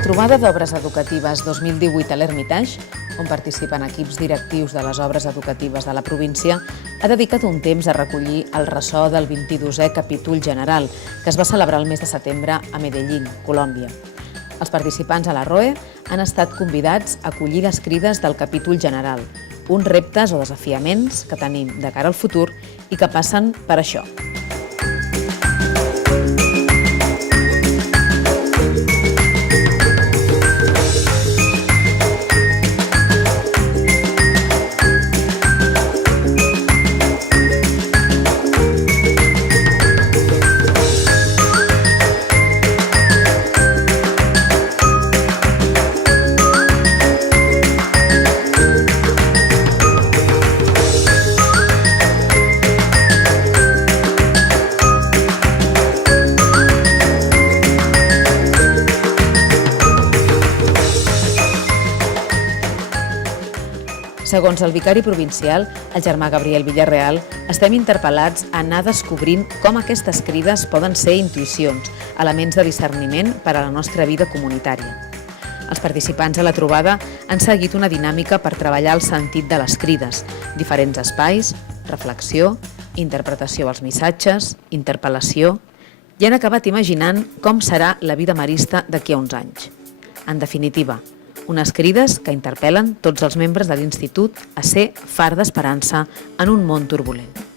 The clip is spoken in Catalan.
La Trobada d'Obres Educatives 2018 a l'Hermitage, on participen equips directius de les obres educatives de la província, ha dedicat un temps a recollir el ressò del XXII Capítol general, que es va celebrar el mes de setembre a Medellín, Colòmbia. Els participants a la ROE han estat convidats a acollir les crides del capítol general, uns reptes o desafiaments que tenim de cara al futur i que passen per això. Segons el vicari provincial, el germà Gabriel Villarreal, estem interpel·lats a anar descobrint com aquestes crides poden ser intuïcions, elements de discerniment per a la nostra vida comunitària. Els participants a la trobada han seguit una dinàmica per treballar el sentit de les crides, diferents espais, reflexió, interpretació dels missatges, interpel·lació, i han acabat imaginant com serà la vida marista d'aquí a uns anys. En definitiva, unes crides que interpel·len tots els membres de l'Institut a ser far d'esperança en un món turbulent.